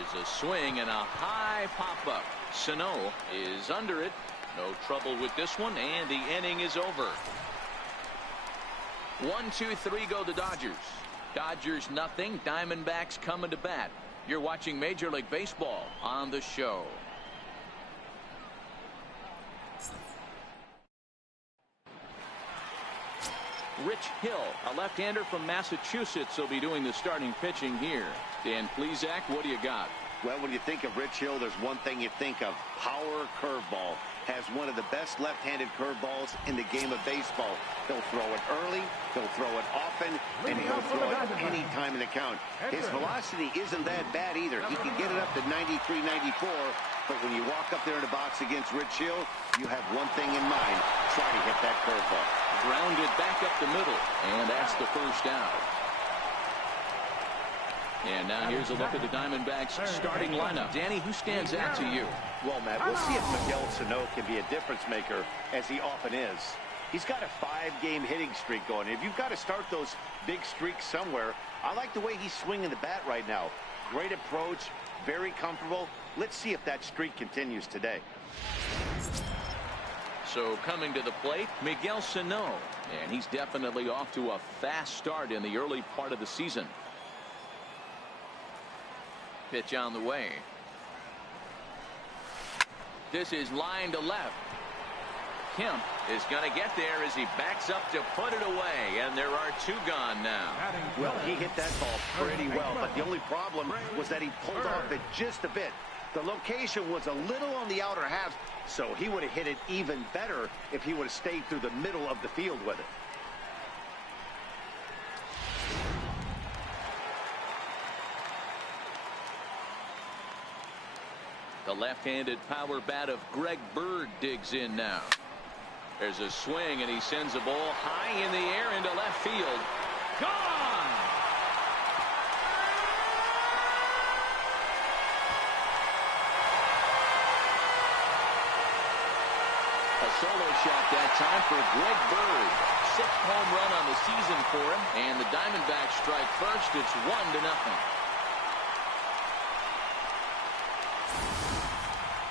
There's a swing and a high pop-up. Sano is under it. No trouble with this one, and the inning is over. 1-2-3 go the Dodgers. Dodgers nothing. Diamondbacks coming to bat. You're watching Major League Baseball on the show. Rich Hill, a left-hander from Massachusetts, will be doing the starting pitching here. Dan Plesac, what do you got? Well, when you think of Rich Hill, there's one thing you think of. Power curveball. Has one of the best left-handed curveballs in the game of baseball. He'll throw it early, he'll throw it often, and he'll throw it any time in the count. His velocity isn't that bad either. He can get it up to 93, 94, but when you walk up there in the box against Rich Hill, you have one thing in mind. Try to hit that curveball. Grounded back up the middle, and that's the first out. And now here's a look at the Diamondbacks starting lineup. Danny, who stands out to you? Well, Matt, we'll see if Miguel Sano can be a difference maker, as he often is. He's got a 5-game hitting streak going. If you've got to start those big streaks somewhere, I like the way he's swinging the bat right now. Great approach, very comfortable. Let's see if that streak continues today. So coming to the plate, Miguel Sano. And he's definitely off to a fast start in the early part of the season. Pitch on the way. This is line to left. Kemp is going to get there as he backs up to put it away, and there are 2 gone now. Well, he hit that ball pretty well, but the only problem was that he pulled off it just a bit. The location was a little on the outer half, so he would have hit it even better if he would have stayed through the middle of the field with it. The left-handed power bat of Greg Bird digs in now. There's a swing, and he sends a ball high in the air into left field. Gone! A solo shot that time for Greg Bird. 6th home run on the season for him, and the Diamondbacks strike first. It's 1-0.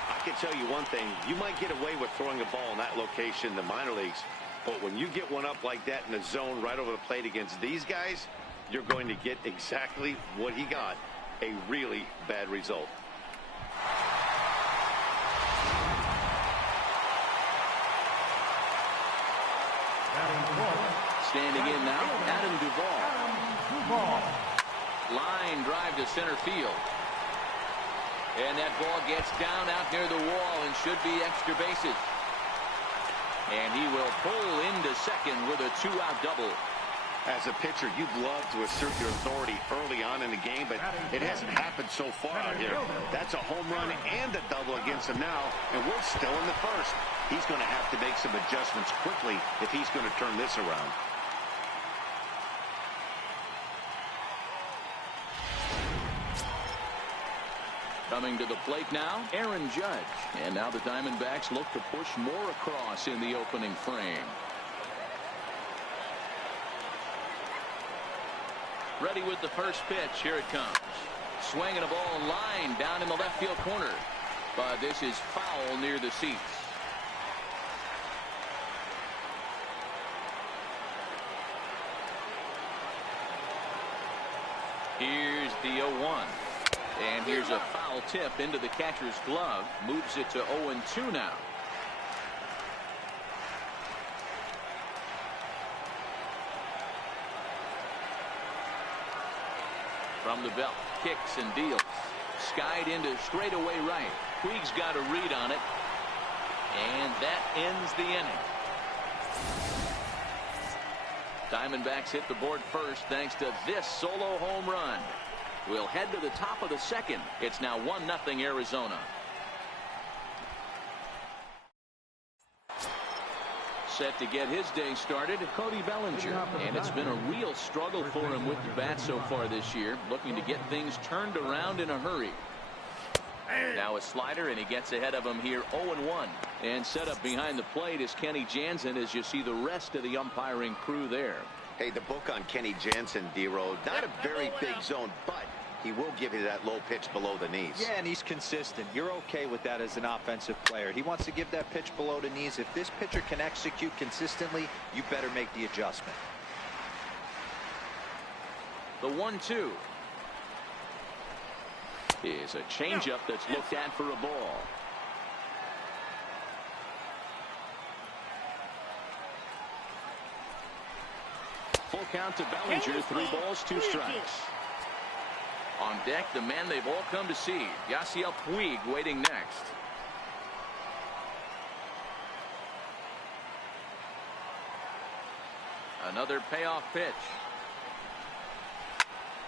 I can tell you one thing, you might get away with throwing a ball in that location in the minor leagues, but when you get one up like that in the zone right over the plate against these guys, you're going to get exactly what he got, a really bad result. Standing in now, Adam Duvall. Line drive to center field. And that ball gets down out near the wall and should be extra bases. And he will pull into second with a 2-out double. As a pitcher, you'd love to assert your authority early on in the game, but it hasn't happened so far out here. That's a home run and a double against him now, and we're still in the first. He's going to have to make some adjustments quickly if he's going to turn this around. Coming to the plate now, Aaron Judge. And now the Diamondbacks look to push more across in the opening frame. Ready with the first pitch. Here it comes. Swinging a ball line down in the left field corner. But this is foul near the seats. Here's the 0-1. And here's a foul tip into the catcher's glove. Moves it to 0-2 now. From the belt, kicks and deals. Skied into straightaway right. Puig's got a read on it. And that ends the inning. Diamondbacks hit the board first thanks to this solo home run. We'll head to the top of the second. It's now 1-0 Arizona. Set to get his day started, Cody Bellinger. And it's been a real struggle for him with the bat so far this year. Looking to get things turned around in a hurry. Now a slider, and he gets ahead of him here 0-1. And set up behind the plate is Kenny Jansen as you see the rest of the umpiring crew there. Hey, the book on Kenny Jansen, D-Road, not a very big zone, but he will give you that low pitch below the knees. Yeah, and he's consistent. You're okay with that as an offensive player. He wants to give that pitch below the knees. If this pitcher can execute consistently, you better make the adjustment. The 1-2 is a changeup that's looked at for a ball. Full count to Bellinger, 3 balls, 2 strikes. On deck, the man they've all come to see, Yasiel Puig, waiting next. Another payoff pitch.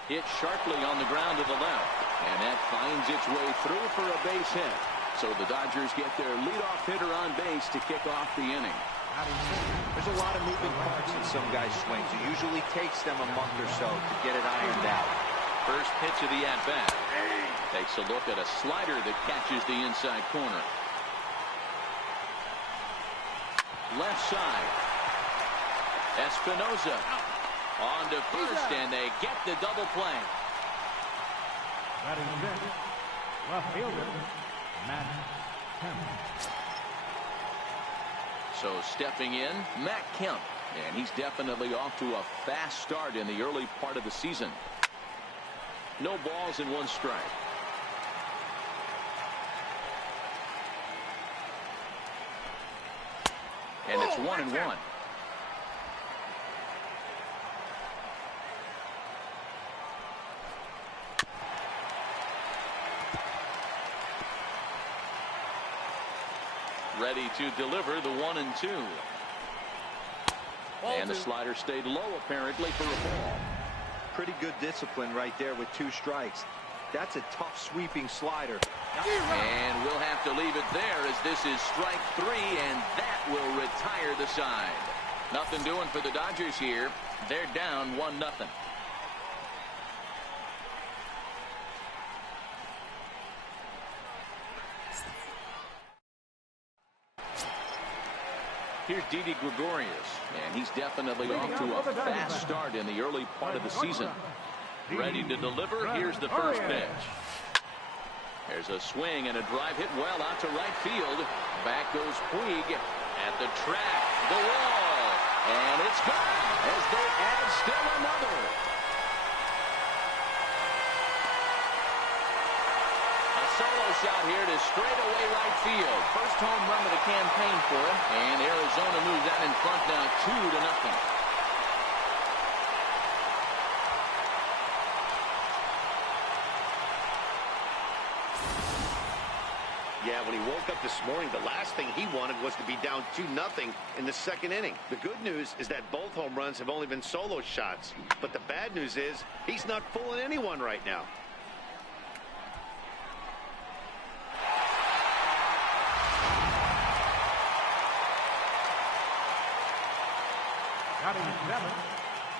Hit sharply on the ground to the left, and that finds its way through for a base hit. So the Dodgers get their leadoff hitter on base to kick off the inning. There's a lot of moving parts in some guys' swings. It usually takes them a month or so to get it ironed out. First pitch of the at-bat. Takes a look at a slider that catches the inside corner. Left side. Espinosa on to first, and they get the double play. Batting fifth, left fielder, Matt Kemp. So stepping in, Matt Kemp, and he's definitely off to a fast start in the early part of the season. No balls and 1 strike. And it's 1-1. Ready to deliver the 1-2. And the slider stayed low apparently for a ball. Pretty good discipline right there with 2 strikes. That's a tough sweeping slider. And we'll have to leave it there as this is strike 3, and that will retire the side. Nothing doing for the Dodgers here. They're down 1-0. Here's Didi Gregorius, and he's definitely off to a fast start in the early part of the season. Ready to deliver. Here's the first pitch. There's a swing and a drive hit well out to right field. Back goes Puig at the track, the wall, and it's gone as they add still another. A solo shot here to straightaway right field. First home run of the campaign for him, and Arizona moves out in front now 2-0. Yeah, when he woke up this morning, the last thing he wanted was to be down 2-0 in the second inning. The good news is that both home runs have only been solo shots. But the bad news is he's not fooling anyone right now. Batting seventh,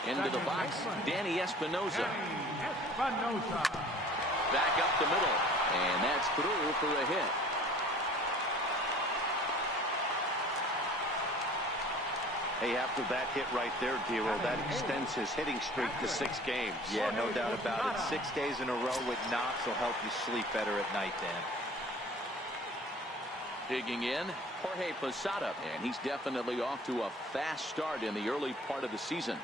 Into the box, Danny Espinosa. Espinosa. Back up the middle, and that's through for a hit. Hey, after that hit right there, Dero, that extends his hitting streak to 6 games. Yeah, no doubt about it. 6 days in a row with knocks will help you sleep better at night, Dan. Digging in, Jorge Posada, and he's definitely off to a fast start in the early part of the season.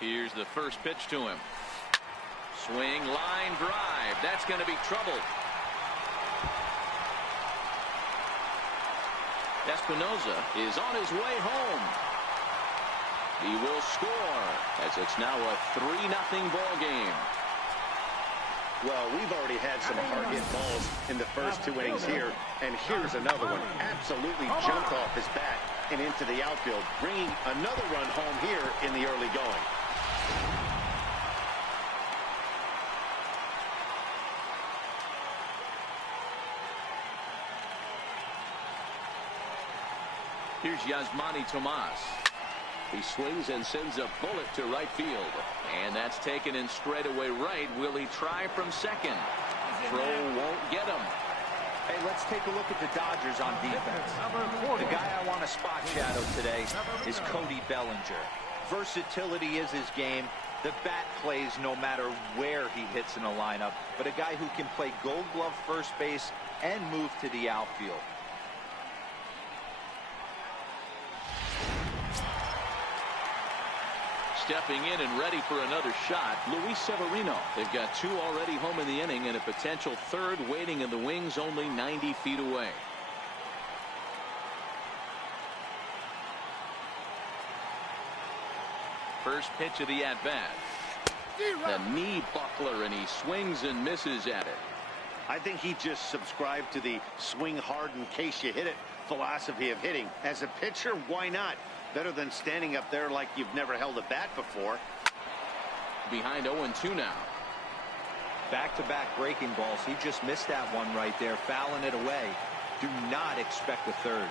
Here's the first pitch to him. Swing, line drive. That's going to be trouble. Espinosa is on his way home. He will score as it's now a 3-0 ball game. Well, we've already had some hard-hit balls in the first 2 innings here, and here's another one. Absolutely jumped off his bat and into the outfield, bringing another run home here in the early going. Here's Yasmani Tomas. He swings and sends a bullet to right field. And that's taken in straightaway right. Will he try from second? Throw won't get him. Hey, let's take a look at the Dodgers on defense. The guy I want to spot shadow today is Cody Bellinger. Versatility is his game. The bat plays no matter where he hits in a lineup, but a guy who can play Gold Glove first base and move to the outfield. Stepping in and ready for another shot, Luis Severino. They've got 2 already home in the inning and a potential 3rd waiting in the wings only 90 feet away. First pitch of the at-bat. The knee buckler, and he swings and misses at it. I think he just subscribed to the swing hard in case you hit it philosophy of hitting. As a pitcher, why not? Better than standing up there like you've never held a bat before. Behind 0-2 now. Back-to-back breaking balls. He just missed that one right there, fouling it away. Do not expect a 3rd.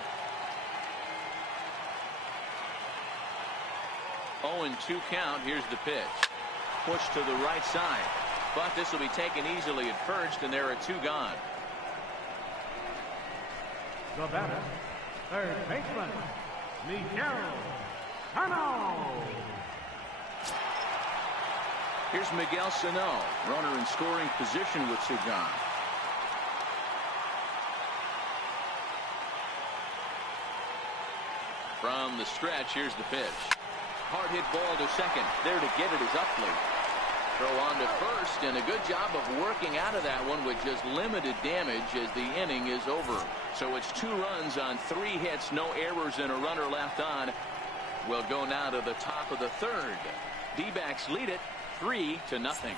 0-2 count. Here's the pitch. Push to the right side. But this will be taken easily at first, and there are 2 gone. The batter, third baseman, Miguel Sano. Here's Miguel Sano, runner in scoring position with 2 gone. From the stretch, here's the pitch. Hard hit ball to second. There to get it is Utley. Throw on to first, and a good job of working out of that one with just limited damage as the inning is over. So it's 2 runs on 3 hits, no errors, and a runner left on. We'll go now to the top of the 3rd. D-backs lead it 3-0.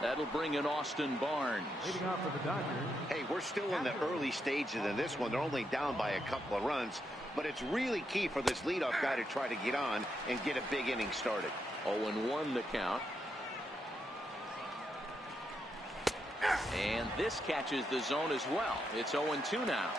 That'll bring in Austin Barnes. Leading off for the Dodgers. Hey, we're still in the early stages of this one. They're only down by a couple of runs, but it's really key for this leadoff guy to try to get on and get a big inning started. 0-1 the count. And this catches the zone as well. It's 0-2 now.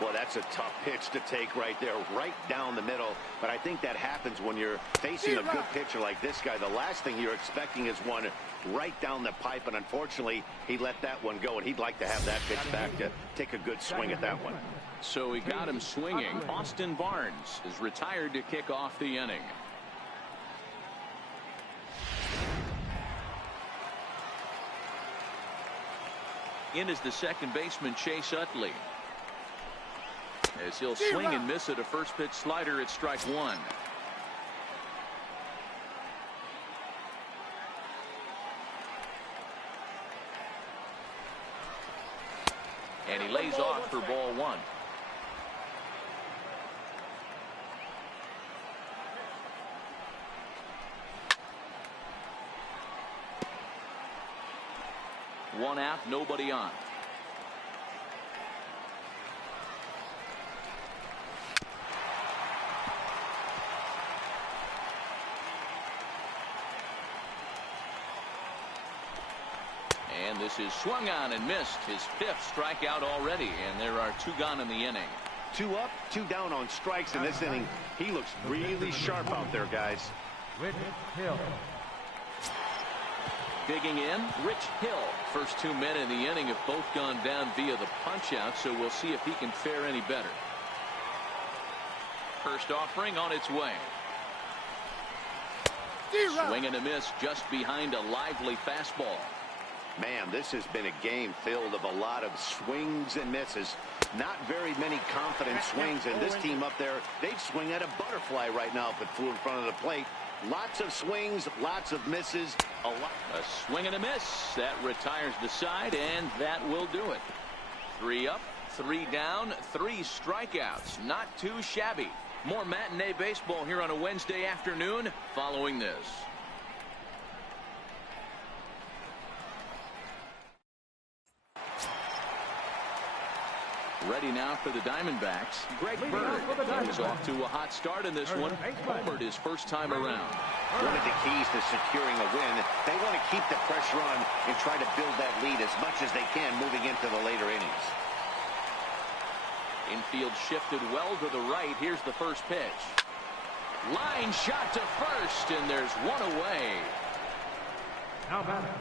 Well, that's a tough pitch to take right there, right down the middle. But I think that happens when you're facing a good pitcher like this guy. The last thing you're expecting is one right down the pipe, and unfortunately, he let that one go, and he'd like to have that pitch back to take a good swing at that one. So he got him swinging. Austin Barnes is retired to kick off the inning. In is the second baseman, Chase Utley. As he'll swing and miss at a first pitch slider at strike 1. And he lays off for ball 1. One out, nobody on. And this is swung on and missed. His 5th strikeout already, and there are 2 gone in the inning. 2 up, 2 down on strikes in this inning. He looks really sharp out there, guys. Rich Hill. Digging in, Rich Hill. First 2 men in the inning have both gone down via the punch-out, so we'll see if he can fare any better. First offering on its way. Swing and a miss just behind a lively fastball. Man, this has been a game filled of a lot of swings and misses. Not very many confident swings, and this team up there, they'd swing at a butterfly right now if it flew in front of the plate. Lots of swings, lots of misses. A swing and a miss. That retires the side, and that will do it. 3 up, 3 down, 3 strikeouts. Not too shabby. More matinee baseball here on a Wednesday afternoon following this. Ready now for the Diamondbacks. Greg Bird is off to a hot start in this one. Homered his first time around. One of the keys to securing a win, they want to keep the pressure on and try to build that lead as much as they can moving into the later innings. Infield shifted well to the right. Here's the first pitch. Line shot to first, and there's one away. Now batter.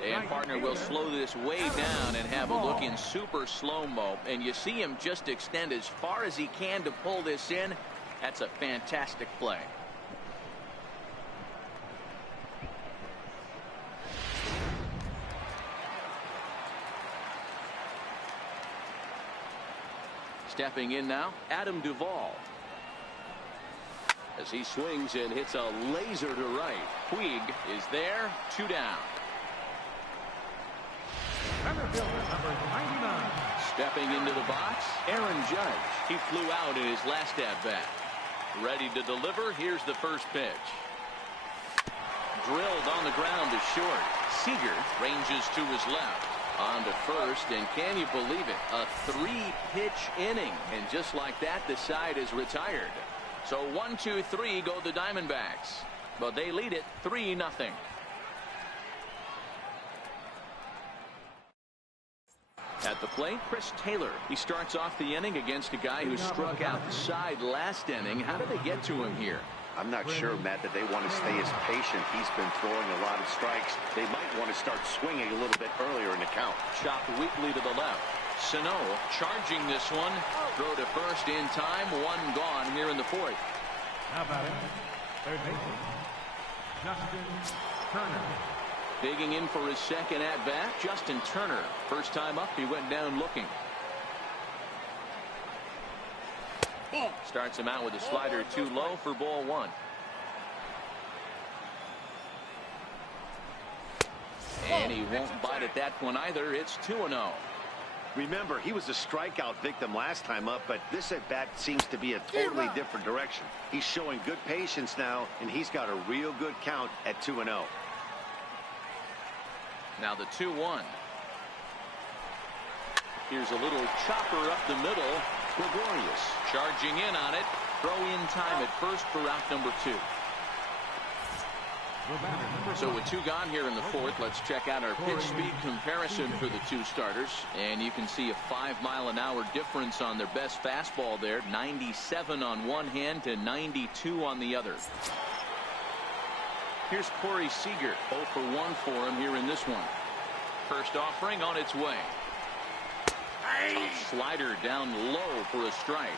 And partner will slow this way down and have a look in super slow-mo. And you see him just extend as far as he can to pull this in. That's a fantastic play. Stepping in now, Adam Duvall. As he swings and hits a laser to right. Puig is there, 2 down. Center fielder, number 99. Stepping into the box, Aaron Judge. He flew out in his last at-bat. Ready to deliver, here's the first pitch. Drilled on the ground to short. Seager ranges to his left. On to first, and can you believe it? A 3-pitch inning, and just like that, the side is retired. So 1-2-3 go the Diamondbacks, but they lead it 3-0. At the plate, Chris Taylor. He starts off the inning against a guy who struck out the side last inning. How did they get to him here? I'm not sure, Matt, that they want to stay as patient. He's been throwing a lot of strikes. They might want to start swinging a little bit earlier in the count. Chopped weakly to the left. Sano charging this one. Throw to first in time. 1 gone here in the 4th. Now batting, third baseman, Justin Turner. Digging in for his second at-bat, Justin Turner. First time up, he went down looking. Starts him out with a slider too low for ball 1. And he won't bite at that one either. It's 2-0. Remember, he was a strikeout victim last time up, but this at-bat seems to be a totally different direction. He's showing good patience now, and he's got a real good count at 2-0. Now the 2-1. Here's a little chopper up the middle. Gregorius charging in on it. Throw in time at first for out number 2. So with 2 gone here in the 4th, let's check out our pitch speed comparison for the 2 starters. And you can see a 5-mile-an-hour difference on their best fastball there. 97 on one hand to 92 on the other. Here's Corey Seager. 0 for 1 for him here in this one. First offering on its way. Slider down low for a strike.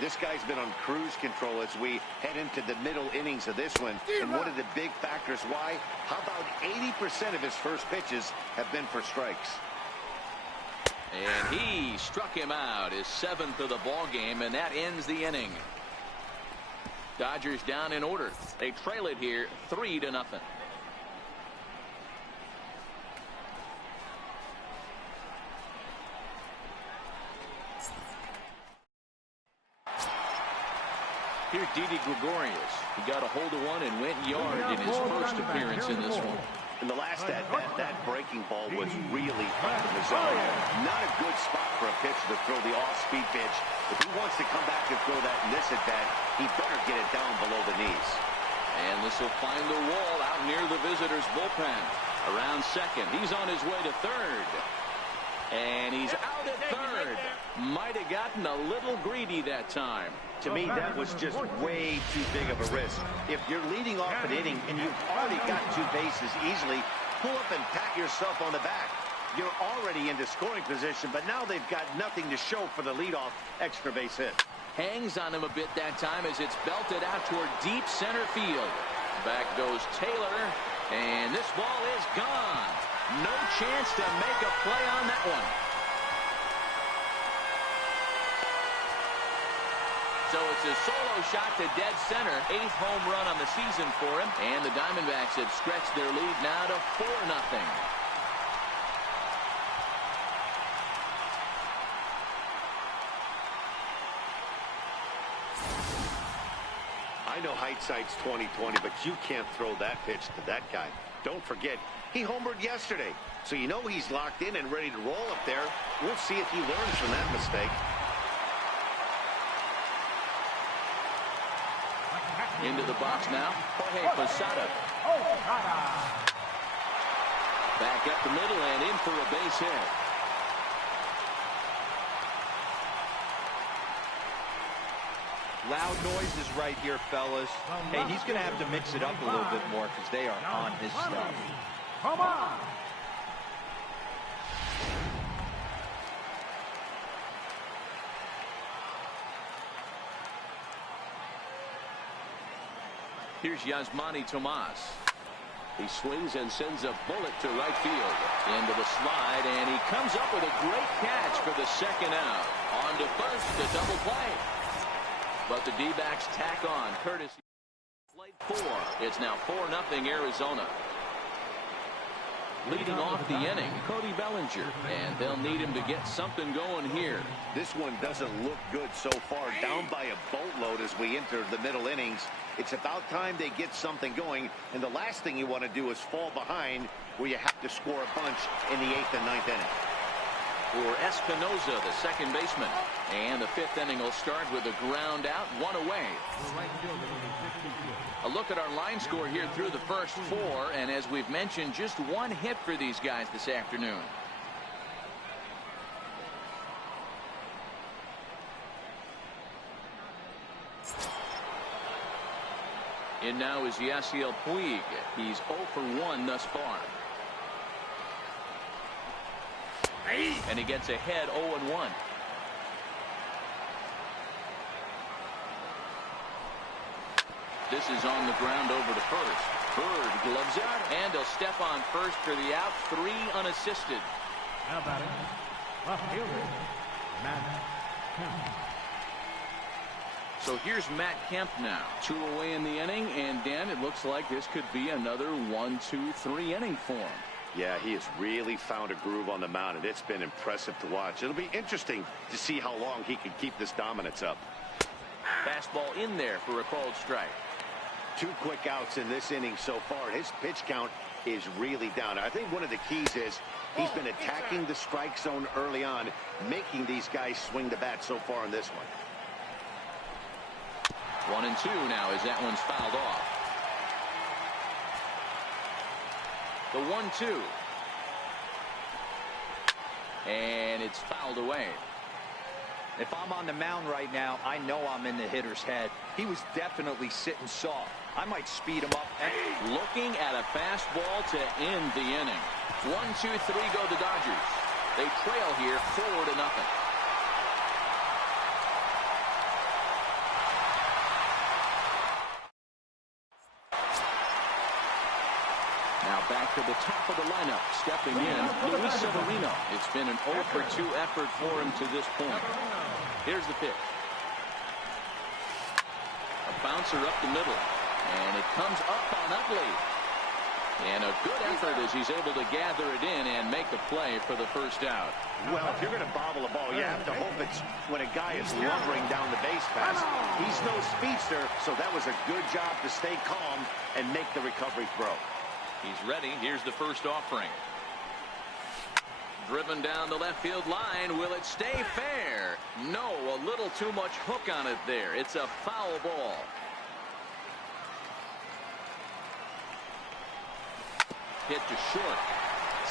This guy's been on cruise control as we head into the middle innings of this one. And one of the big factors why, how about 80% of his first pitches have been for strikes? And he struck him out, his 7th of the ball game, and that ends the inning. Dodgers down in order. They trail it here 3-0. Here's Didi Gregorius. He got a hold of one and went yard in his first appearance in this one. In the last at-bat, that breaking ball was really up in the zone. Not a good spot for a pitcher to throw the off-speed pitch. If he wants to come back and throw that in this at-bat, he better get it down below the knees. And this will find the wall out near the visitors' bullpen. Around second. He's on his way to third. And he's out at third. Might have gotten a little greedy that time. To me, that was just way too big of a risk. If you're leading off an inning and you've already got 2 bases easily, pull up and pat yourself on the back. You're already into scoring position, but now they've got nothing to show for the leadoff extra base hit. Hangs on him a bit that time as it's belted out toward deep center field. Back goes Taylor, and this ball is gone. No chance to make a play on that one. So it's a solo shot to dead center. 8th home run on the season for him. And the Diamondbacks have stretched their lead now to 4-0. I know hindsight's 20/20, but you can't throw that pitch to that guy. Don't forget, he homered yesterday. So you know he's locked in and ready to roll up there. We'll see if he learns from that mistake. Into the box now, Jorge Posada. Back up the middle and in for a base hit. Loud noises right here, fellas. Hey, he's going to have to mix it up a little bit more because they are on his stuff. Come on! Here's Yasmani Tomas. He swings and sends a bullet to right field. Into the slide, and he comes up with a great catch for the second out. On to first, the double play. But the D-backs tack on, courtesy. Flight 4. It's now 4-0 Arizona. Leading off the inning, Cody Bellinger. And they'll need him to get something going here. This one doesn't look good so far. Down by a boatload as we enter the middle innings. It's about time they get something going. And the last thing you want to do is fall behind where you have to score a bunch in the 8th and 9th inning. For Espinoza, the second baseman. And the 5th inning will start with a ground out, 1 away. A look at our line score here through the first 4, and as we've mentioned, just 1 hit for these guys this afternoon. And now is Yasiel Puig. He's 0 for 1 thus far. And he gets ahead 0-1. This is on the ground over to first. Bird gloves it, and he'll step on first for the out. 3 unassisted. Now batting, left fielder, Matt Kemp. So here's Matt Kemp now. 2 away in the inning, and Dan, it looks like this could be another 1-2-3 inning for him. Yeah, he has really found a groove on the mound, and it's been impressive to watch. It'll be interesting to see how long he can keep this dominance up. Fastball in there for a called strike. 2 quick outs in this inning so far. His pitch count is really down. I think one of the keys is he's been attacking the strike zone early on, making these guys swing the bat so far in this one. 1-2 now as that one's fouled off. The 1-2. And it's fouled away. If I'm on the mound right now, I know I'm in the hitter's head. He was definitely sitting soft. I might speed him up. Looking at a fastball to end the inning. 1-2-3 go the Dodgers. They trail here 4-0. Now back to the top of the lineup. Stepping in, Luis Severino. It's been an 0 for 2 effort for him to this point. Here's the pitch. A bouncer up the middle. And it comes up on Utley. And a good effort as he's able to gather it in and make the play for the first out. Well, if you're going to bobble a ball, you have to hope it's when a guy is lumbering down the base pass. He's no speedster, so that was a good job to stay calm and make the recovery throw. He's ready. Here's the first offering. Driven down the left field line. Will it stay fair? No, a little too much hook on it there. It's a foul ball. Hit to short.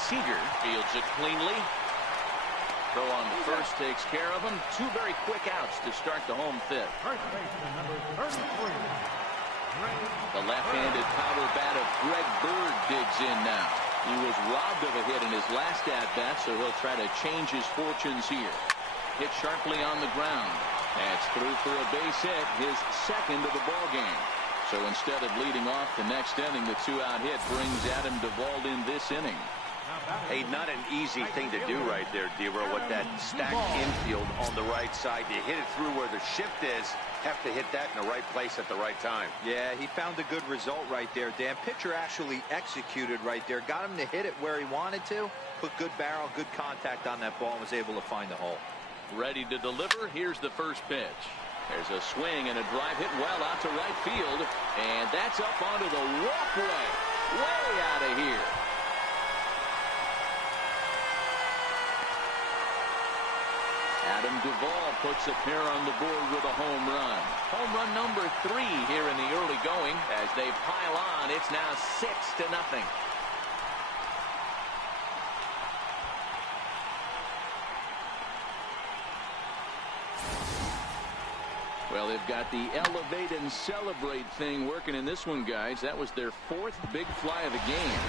Seager fields it cleanly. Throw on the first takes care of him. 2 very quick outs to start the home 5th. First baseman number 33. The left-handed power bat of Greg Bird digs in now. He was robbed of a hit in his last at-bat, so he'll try to change his fortunes here. Hit sharply on the ground. That's through for a base hit, his second of the ball game. So instead of leading off the next inning, the 2-out hit brings Adam Duvall in this inning. Hey, not an easy thing to do right there, D-Row, with that stacked infield on the right side. You hit it through where the shift is, have to hit that in the right place at the right time. Yeah, he found a good result right there, Dan. Pitcher actually executed right there. Got him to hit it where he wanted to. Put good barrel, good contact on that ball, and was able to find the hole. Ready to deliver. Here's the first pitch. There's a swing and a drive hit well out to right field. And that's up onto the walkway. Way out of here. Adam Duvall puts a pair on the board with a home run. Home run number 3 here in the early going. As they pile on, it's now 6-0. Well, they've got the elevate and celebrate thing working in this one, guys. That was their 4th big fly of the game.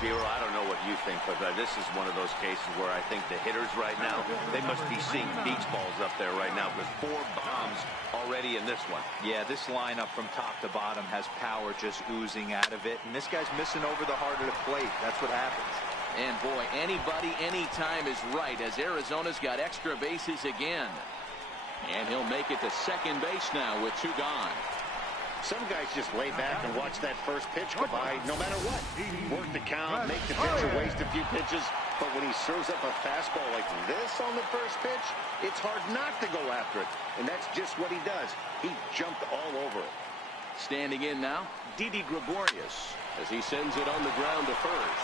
Hero, I don't know what you think, but this is one of those cases where I think the hitters right now, they must be seeing beach balls up there right now with 4 bombs already in this one. Yeah, this lineup from top to bottom has power just oozing out of it, and this guy's missing over the heart of the plate. That's what happens. And boy, anybody, anytime is right, as Arizona's got extra bases again. And he'll make it to second base now with 2 gone. Some guys just lay back and watch that first pitch go by no matter what. Work the count, make the pitcher waste a few pitches. But when he serves up a fastball like this on the first pitch, it's hard not to go after it. And that's just what he does. He jumped all over it. Standing in now, Didi Gregorius, as he sends it on the ground to first.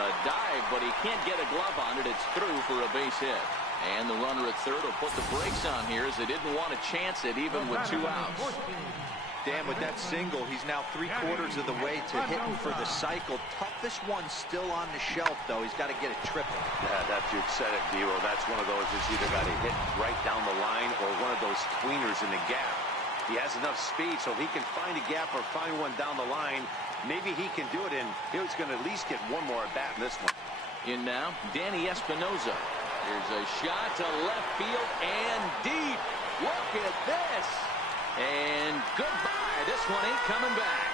A dive, but he can't get a glove on it. It's through for a base hit. And the runner at third will put the brakes on here as they didn't want to chance it even with 2 outs. Dan, with that single, he's now 3/4 of the way to hitting for the cycle. Toughest one still on the shelf, though. He's got to get it triple. Yeah, that's, you said it, Dero. That's one of those that's either got to hit right down the line or one of those tweeners in the gap. He has enough speed, so if he can find a gap or find one down the line, maybe he can do it, and he's going to at least get one more at bat in this one. In now, Danny Espinosa. Here's a shot to left field and deep. Look at this. And goodbye. This one ain't coming back.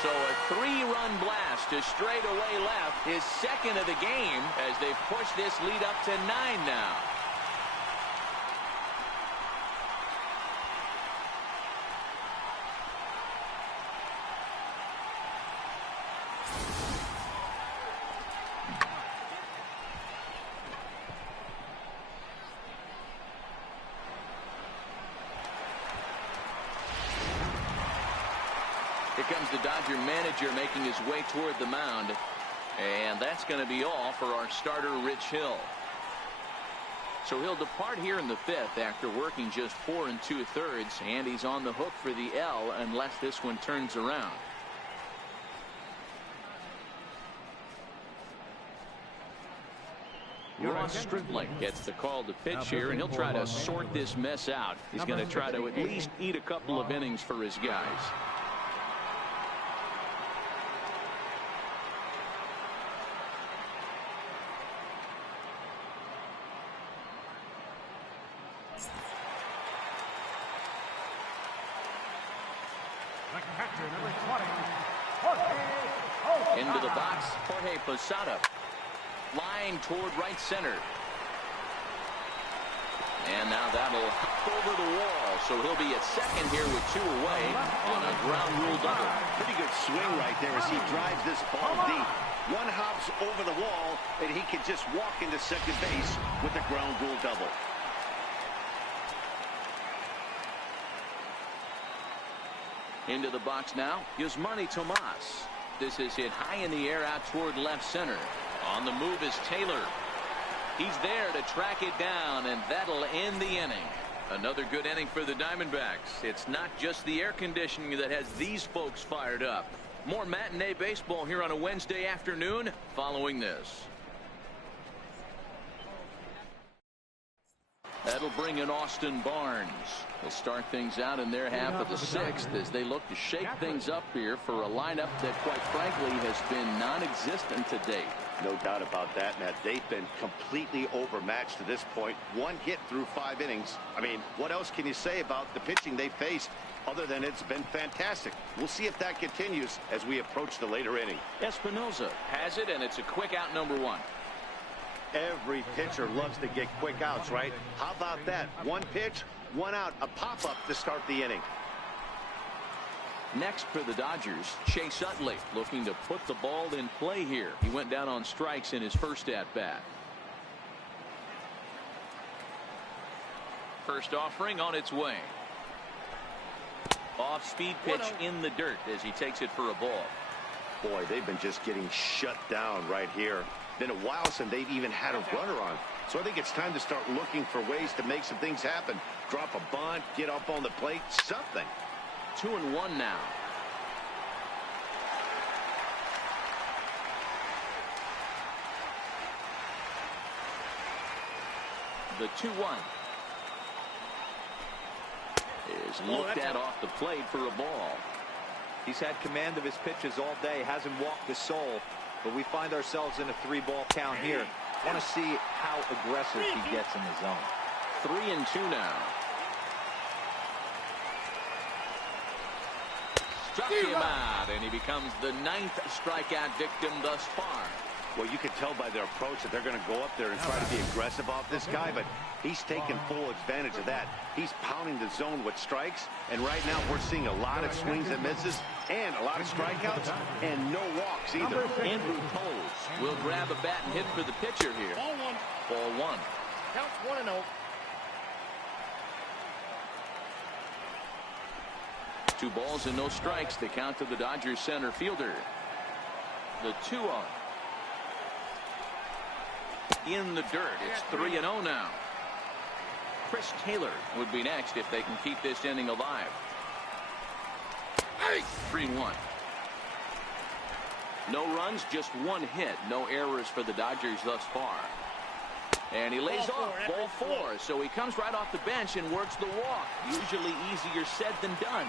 So a 3-run blast to straightaway left, his second of the game, as they push this lead up to 9 now. Here comes the Dodger manager making his way toward the mound. And that's going to be all for our starter, Rich Hill. So he'll depart here in the 5th after working just 4 2/3, and he's on the hook for the L unless this one turns around. Ross Stripling gets the call to pitch here, and he'll try to sort this mess out. He's going to try to at least eat a couple of innings for his guys. Into the box, Jorge Posada. Line toward right center. And now that'll hop over the wall. So he'll be at second here with 2 away on a ground rule double. Pretty good swing right there as he drives this ball deep. One hops over the wall, and he can just walk into second base with a ground rule double. Into the box now, Yasmani Tomas. This is hit high in the air out toward left center. On the move is Taylor. He's there to track it down, and that'll end the inning. Another good inning for the Diamondbacks. It's not just the air conditioning that has these folks fired up. More matinee baseball here on a Wednesday afternoon following this. That'll bring in Austin Barnes. They'll start things out in their half of the 6th as they look to shake things up here for a lineup that, quite frankly, has been non-existent to date. No doubt about that, Matt. They've been completely overmatched to this point. 1 hit through 5 innings. I mean, what else can you say about the pitching they faced other than it's been fantastic? We'll see if that continues as we approach the later inning. Espinosa has it, and it's a quick out, number 1. Every pitcher loves to get quick outs, right? How about that? 1 pitch, 1 out, a pop-up to start the inning. Next for the Dodgers, Chase Utley looking to put the ball in play here. He went down on strikes in his first at-bat. First offering on its way. Off-speed pitch in the dirt as he takes it for a ball. Boy, they've been just getting shut down right here. Been a while since they've even had a runner on. So I think it's time to start looking for ways to make some things happen. Drop a bunt, get up on the plate, something. 2-1 now. The 2-1 is looked at off the plate for a ball. He's had command of his pitches all day, hasn't walked a soul, but we find ourselves in a 3-ball count here. Want to see how aggressive he gets in the zone. 3-2 now. Struck him out, and he becomes the 9th strikeout victim thus far. Well, you can tell by their approach that they're going to go up there and try to be aggressive off this guy, but he's taking full advantage of that. He's pounding the zone with strikes, and right now we're seeing a lot of swings and misses and a lot of strikeouts and no walks either. Andrew Toles will grab a bat and hit for the pitcher here. Ball one. Counts 1-0. 2 balls and no strikes. The count to the Dodgers center fielder. The 2-0. In the dirt. It's 3-0 now. Chris Taylor would be next if they can keep this inning alive. 3-1. No runs, just 1 hit. No errors for the Dodgers thus far. And he lays off. Ball 4. So he comes right off the bench and works the walk. Usually easier said than done.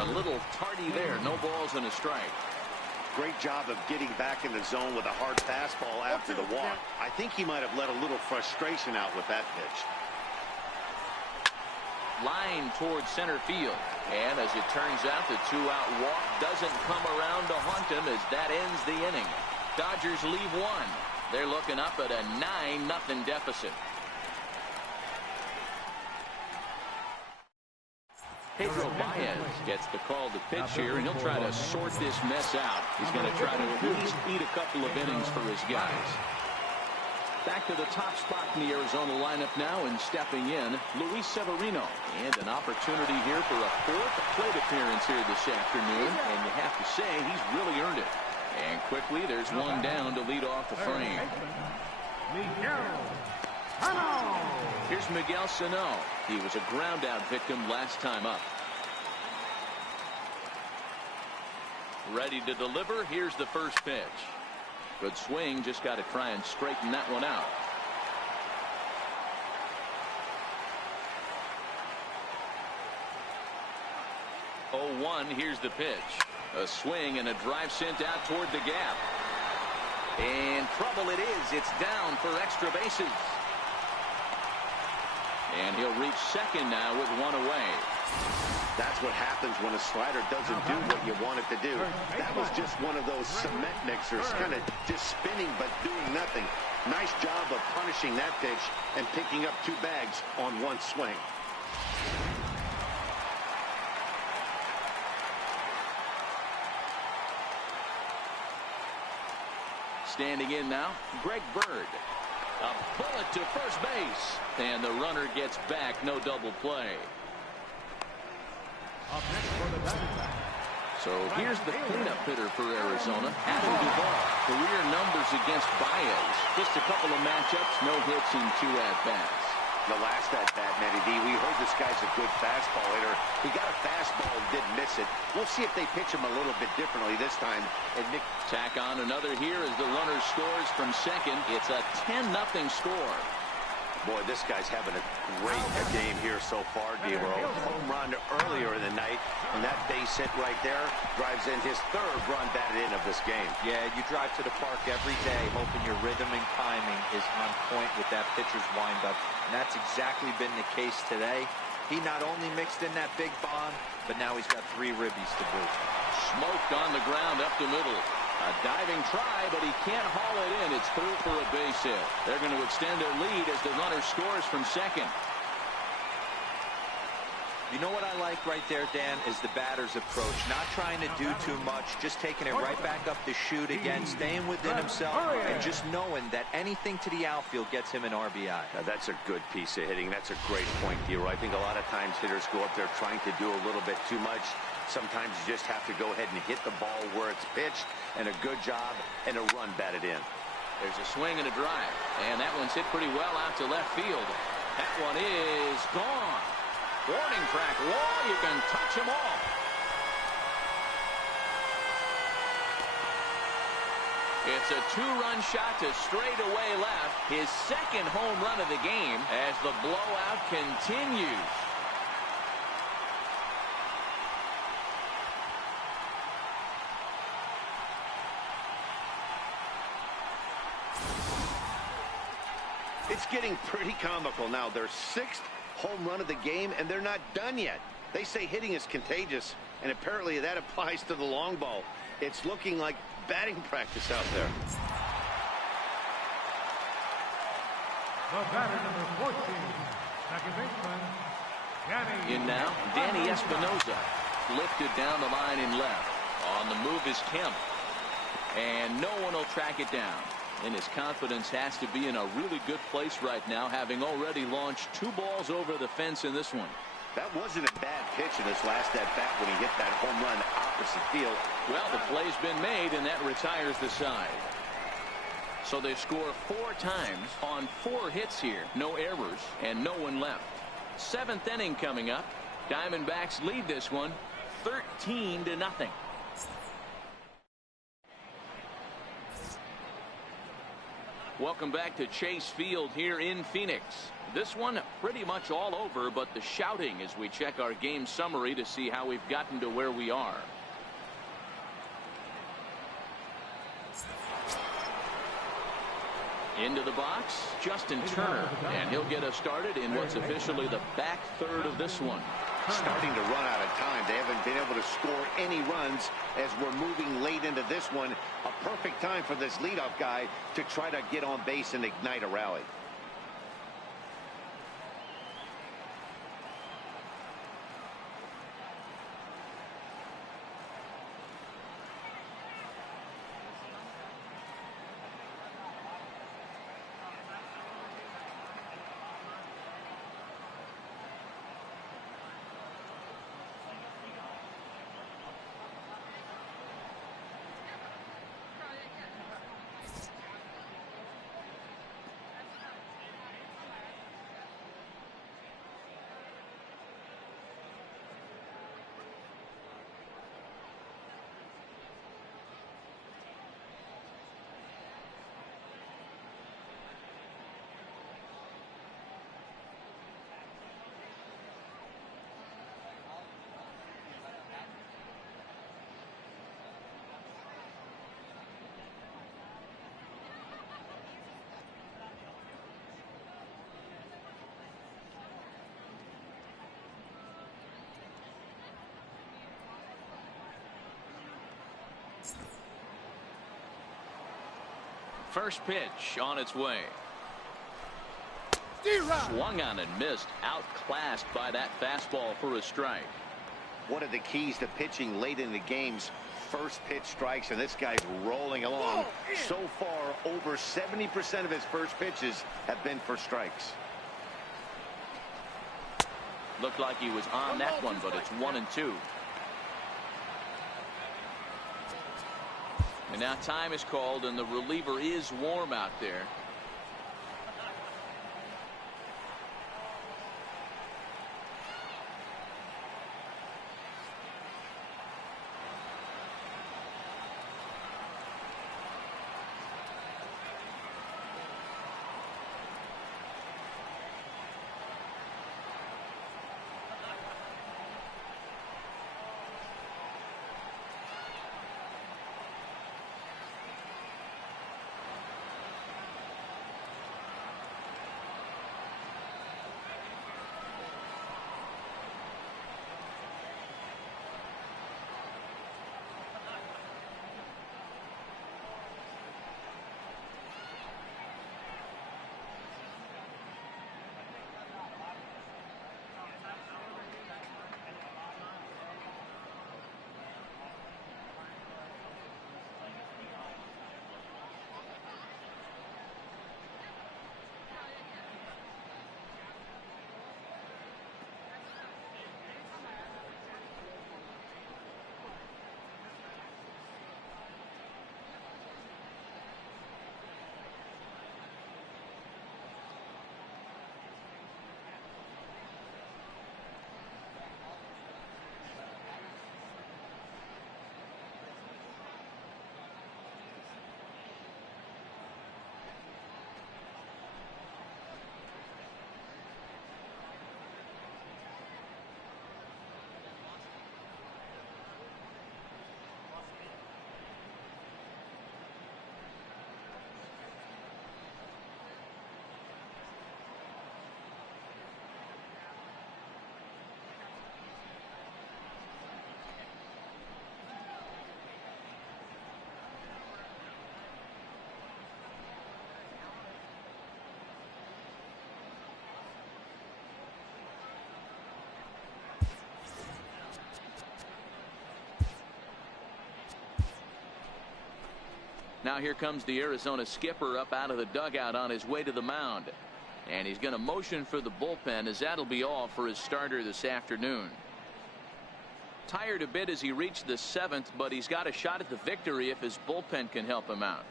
A little tardy there. No balls and a strike. Great job of getting back in the zone with a hard fastball after the walk. I think he might have let a little frustration out with that pitch. Line towards center field. And as it turns out, the 2-out walk doesn't come around to haunt him as that ends the inning. Dodgers leave 1. They're looking up at a 9-0 deficit. Pedro Baez gets the call to pitch here, and he'll try to sort this mess out. He's going to try to at least eat a couple of innings for his guys. Back to the top spot in the Arizona lineup now, and stepping in, Luis Severino. And an opportunity here for a 4th plate appearance here this afternoon, and you have to say he's really earned it. And quickly, there's one down to lead off the frame. Here's Miguel Sano. He was a ground out victim last time up. Ready to deliver. Here's the first pitch. Good swing. Just got to try and straighten that one out. Oh, 1. Here's the pitch. A swing and a drive sent out toward the gap. And trouble it is. It's down for extra bases. And he'll reach second now with 1 away. That's what happens when a slider doesn't do what you want it to do. That was just one of those cement mixers, kind of just spinning but doing nothing. Nice job of punishing that pitch and picking up 2 bags on 1 swing. Standing in now, Greg Bird. A bullet to first base. And the runner gets back. No double play. So here's the cleanup hitter for Arizona, Adam Duvall. Career numbers against Baez. Just a couple of matchups, no hits in 2 at-bats. The last at-bat, Matty D, we heard this guy's a good fastball hitter. He got a fastball and didn't miss it. We'll see if they pitch him a little bit differently this time. And Nick tack on another here as the runner scores from second. It's a 10-0 score. Boy, this guy's having a great game here so far, D-Roll. Home run earlier in the night, and that base hit right there drives in his 3rd run batted in of this game. Yeah, you drive to the park every day hoping your rhythm and timing is on point with that pitcher's windup, and that's exactly been the case today. He not only mixed in that big bomb, but now he's got 3 ribbies to boot. Smoked on the ground up the middle. A diving try, but he can't haul it in. It's through for a base hit. They're going to extend their lead as the runner scores from second. You know what I like right there, Dan, is the batter's approach. Not trying to do too much, just taking it right back up the chute again, staying within himself, and just knowing that anything to the outfield gets him an RBI. Now, that's a good piece of hitting. That's a great point, D-Roll. I think a lot of times hitters go up there trying to do a little bit too much. Sometimes you just have to go ahead and hit the ball where it's pitched, and a good job and a run batted in. There's a swing and a drive, and that one's hit pretty well out to left field. That one is gone. Warning track wall, you can touch them all. It's a two-run shot to straightaway left. His second home run of the game as the blowout continues. It's getting pretty comical now. Their sixth home run of the game, and they're not done yet. They say hitting is contagious, and apparently that applies to the long ball. It's looking like batting practice out there. The batter, number 14, second baseman, Danny. In now, Danny Espinosa. Lifted down the line in left. On the move is Kemp. And no one will track it down. And his confidence has to be in a really good place right now, having already launched 2 balls over the fence in this one. That wasn't a bad pitch in his last at-bat when he hit that home run opposite field. Well, the play's been made, and that retires the side. So they score 4 times on 4 hits here. No errors and no one left. 7th inning coming up. Diamondbacks lead this one 13-0. Welcome back to Chase Field here in Phoenix. This one pretty much all over, but the shouting as we check our game summary to see how we've gotten to where we are. Into the box, Justin Turner, and he'll get us started in what's officially the back third of this one. Starting to run out of time. They haven't been able to score any runs as we're moving late into this one. A perfect time for this leadoff guy to try to get on base and ignite a rally. First pitch on its way. Swung on and missed. Outclassed by that fastball for a strike. One of the keys to pitching late in the game's first pitch strikes, and this guy's rolling along. So far, over 70% of his first pitches have been for strikes. Looked like he was on that one, but it's 1-2. And now time is called, and the reliever is warm out there. Now here comes the Arizona skipper up out of the dugout on his way to the mound. And he's going to motion for the bullpen, as that'll be all for his starter this afternoon. Tired a bit as he reached the 7th, but he's got a shot at the victory if his bullpen can help him out.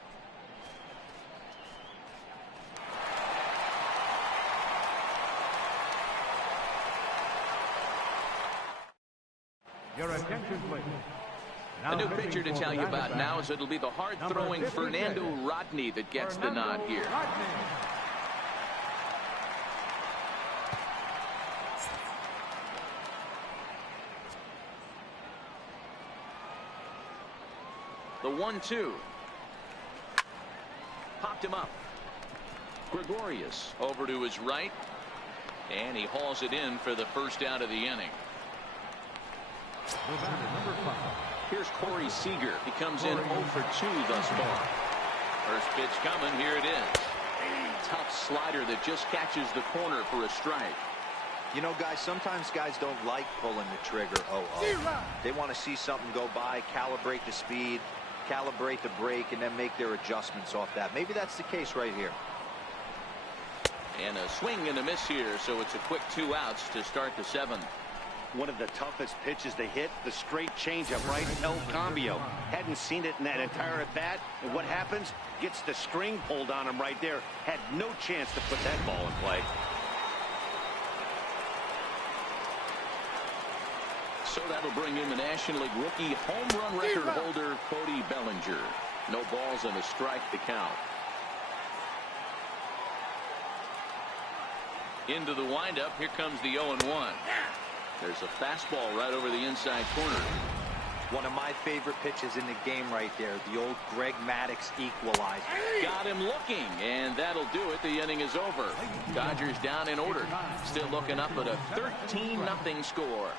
Your attention, please. A new pitcher to tell you about now, as it'll be the hard-throwing Fernando Rodney that gets the nod here. The 1-2. Popped him up. Gregorius over to his right. And he hauls it in for the first out of the inning. Here's Corey Seager. He comes in 0 for 2 thus far. First pitch coming. Here it is. Tough slider that just catches the corner for a strike. You know, guys, sometimes guys don't like pulling the trigger. They want to see something go by, calibrate the speed, calibrate the brake, and then make their adjustments off that. Maybe that's the case right here. And a swing and a miss here, so it's a quick 2 outs to start the 7th. One of the toughest pitches to hit, the straight changeup, right? El Cambio. Hadn't seen it in that entire at bat. And what happens? Gets the string pulled on him right there. Had no chance to put that ball in play. So that'll bring in the National League rookie home run record holder, Cody Bellinger. No balls and a strike to count. Into the windup. Here comes the 0-1. There's a fastball right over the inside corner. One of my favorite pitches in the game right there. The old Greg Maddux equalizer. Got him looking, and that'll do it. The inning is over. Dodgers down in order. Still looking up at a 13-0 score.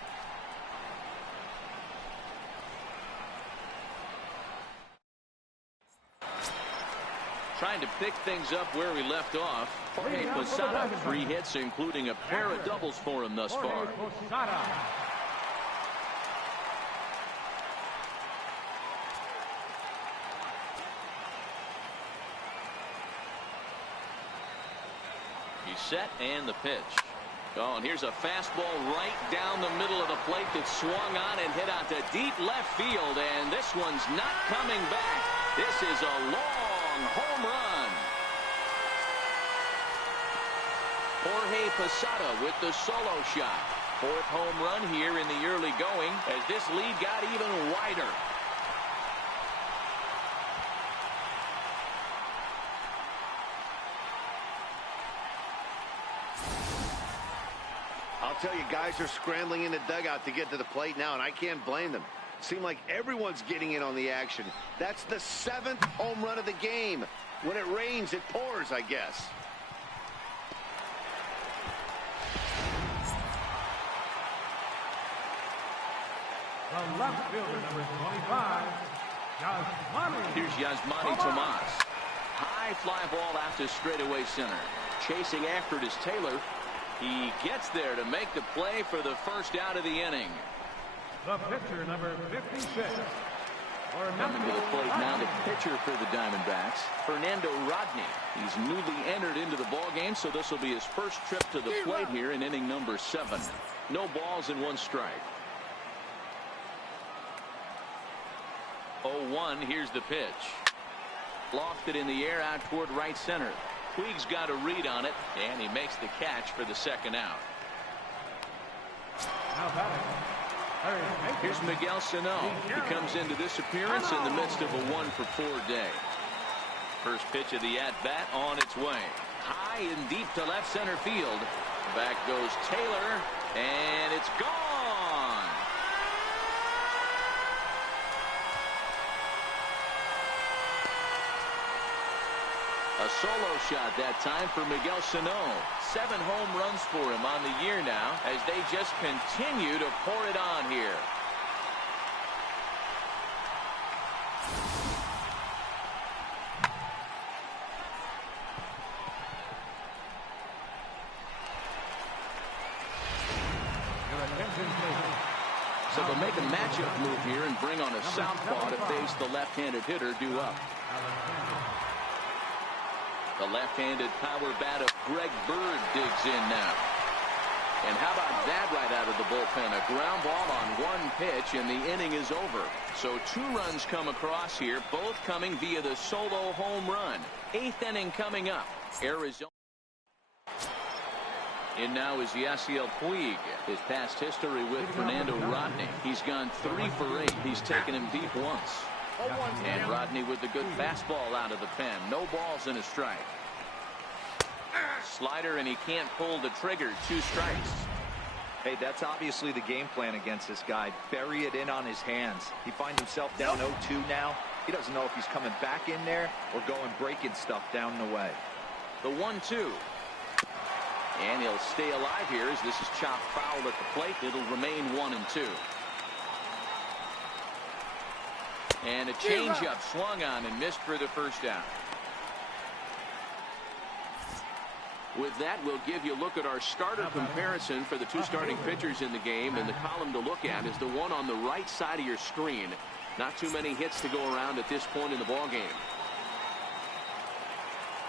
Trying to pick things up where we left off. Jorge Posada, 3 hits, including a pair of doubles for him thus far. He's set, and the pitch. Oh, and here's a fastball right down the middle of the plate that swung on and hit out to deep left field, and this one's not coming back. This is a long home run. Jorge Posada with the solo shot. 4th home run here in the early going as this lead got even wider. I'll tell you, guys are scrambling in the dugout to get to the plate now, and I can't blame them. Seems like everyone's getting in on the action. That's the 7th home run of the game. When it rains, it pours, I guess. The left fielder, number 25, Yasmani. Here's Yasmani Tomas. High fly ball out to straightaway center. Chasing after it is Taylor. He gets there to make the play for the first out of the inning. The pitcher, number 56. Coming to the plate now, the pitcher for the Diamondbacks, Fernando Rodney. He's newly entered into the ballgame, so this will be his first trip to the plate here in inning number 7. No balls and 1 strike. 0-1, here's the pitch. Lofted in the air out toward right center. Puig's got a read on it, and he makes the catch for the 2nd out. Now batting. Here's Miguel Sano. He comes into this appearance in the midst of a 1-for-4 day. First pitch of the at-bat on its way. High and deep to left center field. Back goes Taylor, and it's gone. A solo shot that time for Miguel Sano. 7 home runs for him on the year now as they just continue to pour it on here. So they'll make a matchup move here and bring on a southpaw to face the left-handed hitter due up. The left-handed power bat of Greg Bird digs in now. And how about that right out of the bullpen? A ground ball on one pitch, and the inning is over. So 2 runs come across here, both coming via the solo home run. 8th inning coming up. Arizona. And now is Yasiel Puig. His past history with Fernando Rodney. He's gone 3 for 8. He's taken him deep once. And Rodney with the good fastball out of the pen. No balls and a strike. Slider, and he can't pull the trigger. 2 strikes. Hey, that's obviously the game plan against this guy. Bury it in on his hands. He finds himself down 0-2 now. He doesn't know if he's coming back in there or going breaking stuff down the way. The 1-2. And he'll stay alive here as this is chopped foul at the plate. It'll remain 1-2. And a changeup swung on and missed for the first out. With that, we'll give you a look at our starter comparison for the 2 starting pitchers in the game. And the column to look at is the one on the right side of your screen. Not too many hits to go around at this point in the ballgame.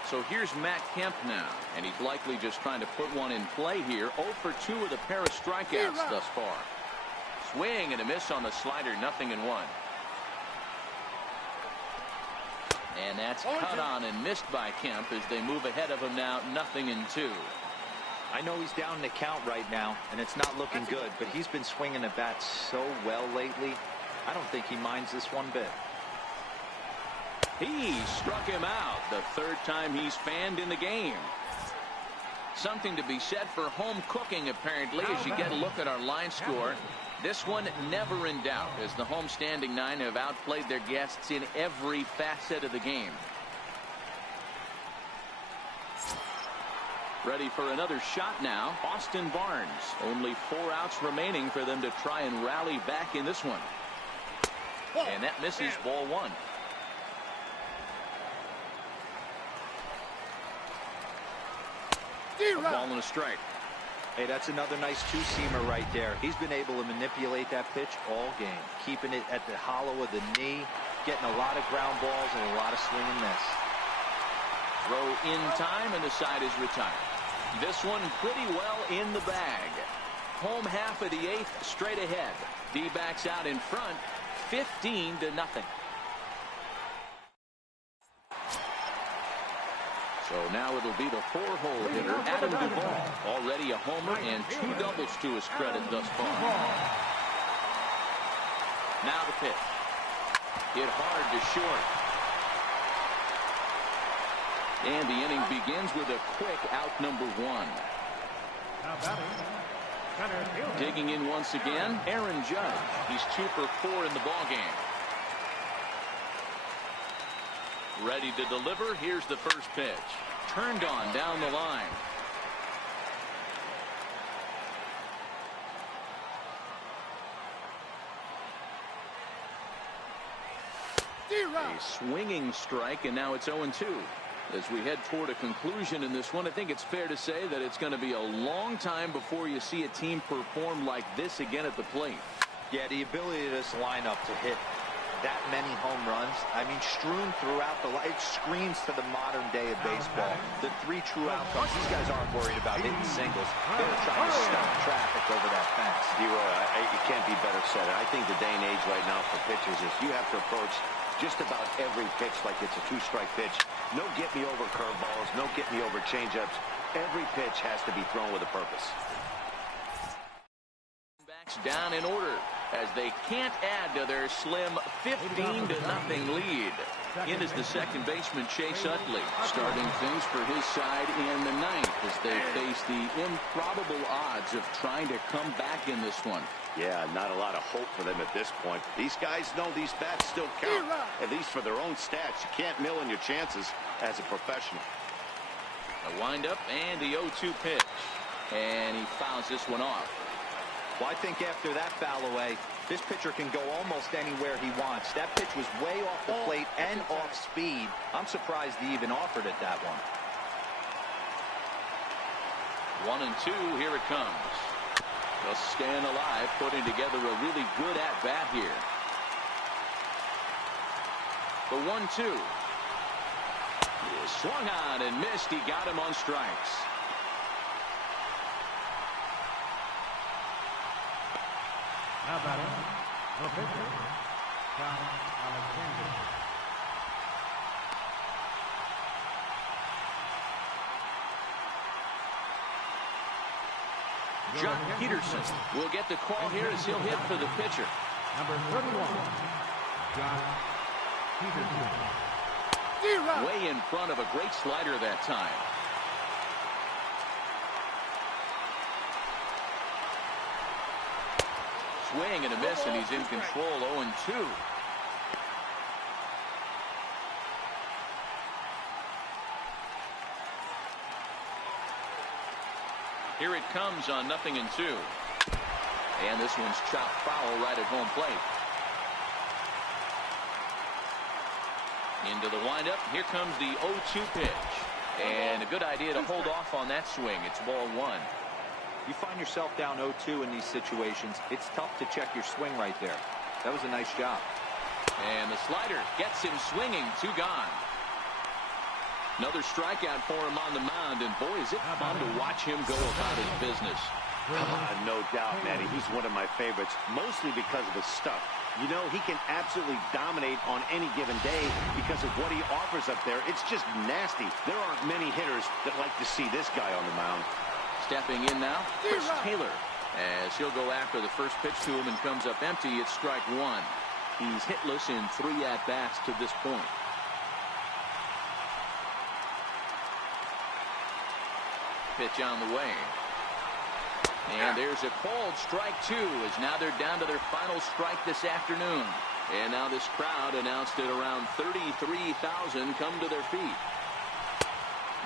So here's Matt Kemp now, and he's likely just trying to put one in play here. 0 for 2 with a pair of strikeouts thus far. Swing and a miss on the slider, 0-1. And that's cut on and missed by Kemp as they move ahead of him now, 0-2. I know he's down in the count right now, and it's not looking good, but he's been swinging the bat so well lately. I don't think he minds this one bit. He struck him out, the 3rd time he's fanned in the game. Something to be said for home cooking, apparently, as you get a look at our line score. This one never in doubt, as the home standing 9 have outplayed their guests in every facet of the game. Ready for another shot now, Austin Barnes. Only 4 outs remaining for them to try and rally back in this one. And that misses, ball 1. A ball and a strike. Hey, that's another nice 2-seamer right there. He's been able to manipulate that pitch all game, keeping it at the hollow of the knee, getting a lot of ground balls and a lot of swing and miss. Throw in time, and the side is retired. This one pretty well in the bag. Home half of the 8th straight ahead. D-backs out in front, 15-0. So now it'll be the 4-hole hitter, Adam Duvall. Already a homer and 2 doubles to his credit thus far. Now the pitch. Hit hard to short. And the inning begins with a quick out, number 1. Digging in once again, Aaron Judge. He's 2 for 4 in the ballgame. Ready to deliver. Here's the first pitch. Turned on down the line. A swinging strike, and now it's 0-2. As we head toward a conclusion in this one, I think it's fair to say that it's going to be a long time before you see a team perform like this again at the plate. Yeah, the ability of this lineup to hit that many home runs, I mean, strewn throughout the line. It screams to the modern day of baseball. The 3 true outcomes. These guys aren't worried about hitting singles. They're trying to stop traffic over that fence. It can't be better said. I think the day and age right now for pitchers is you have to approach just about every pitch like it's a 2-strike pitch. No get-me-over curveballs, no get-me-over changeups. Every pitch has to be thrown with a purpose. Backs down in order as they can't add to their slim 15-0 lead. In is the second baseman, Chase Utley, starting things for his side in the 9th as they face the improbable odds of trying to come back in this one. Yeah, not a lot of hope for them at this point. These guys know these bats still count, at least for their own stats. You can't mill in your chances as a professional. A windup and the 0-2 pitch. And he fouls this one off. Well, I think after that foul away, this pitcher can go almost anywhere he wants. That pitch was way off the plate and off speed. I'm surprised he even offered it that one. 1-2, here it comes. Just staying alive, putting together a really good at-bat here. The 1-2. Swung on and missed. He got him on strikes. Now batting, the pitcher, John Alexander. John Peterson will get the call here as he'll hit for the pitcher. Number 31, John Peterson. Way in front of a great slider that time. Swing and a miss, and he's in control. 0-2. Here it comes on 0-2. And this one's chopped foul right at home plate. Into the windup. Here comes the 0-2 pitch. And a good idea to hold off on that swing. It's ball one. You find yourself down 0-2 in these situations. It's tough to check your swing right there. That was a nice job. And the slider gets him swinging. 2 gone. Another strikeout for him on the mound. And boy, is it fun to watch him go about his business. No doubt, Matty. He's one of my favorites, mostly because of his stuff. You know, he can absolutely dominate on any given day because of what he offers up there. It's just nasty. There aren't many hitters that like to see this guy on the mound. Stepping in now, Chris Taylor, as he'll go after the first pitch to him and comes up empty. It's strike one. He's hitless in 3 at-bats to this point. Pitch on the way. And there's a called strike 2, as now they're down to their final strike this afternoon. And now this crowd announced at around 33,000 come to their feet.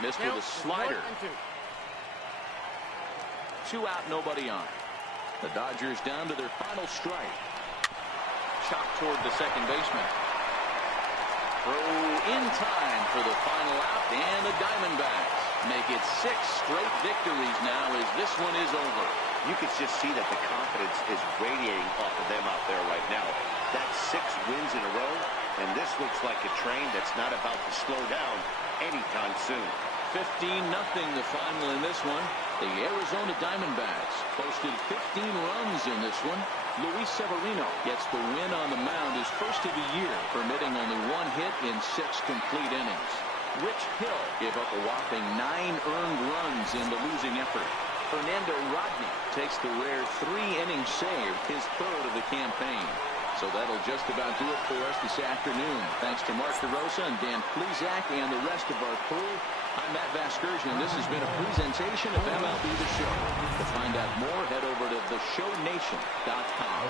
Missed with a slider. 2 out, nobody on. The Dodgers down to their final strike. Chop toward the second baseman. Throw in time for the final out, and the Diamondbacks make it 6 straight victories now as this one is over. You can just see that the confidence is radiating off of them out there right now. That's 6 wins in a row, and this looks like a train that's not about to slow down anytime soon. 15-0 the final in this one. The Arizona Diamondbacks posted 15 runs in this one. Luis Severino gets the win on the mound, his first of the year, permitting only 1 hit in 6 complete innings. Rich Hill gave up a whopping 9 earned runs in the losing effort. Fernando Rodney takes the rare 3-inning save, his 3rd of the campaign. So that'll just about do it for us this afternoon. Thanks to Mark DeRosa and Dan Plezak and the rest of our crew. I'm Matt Vasgersian. This has been a presentation of MLB The Show. To find out more, head over to theshownation.com.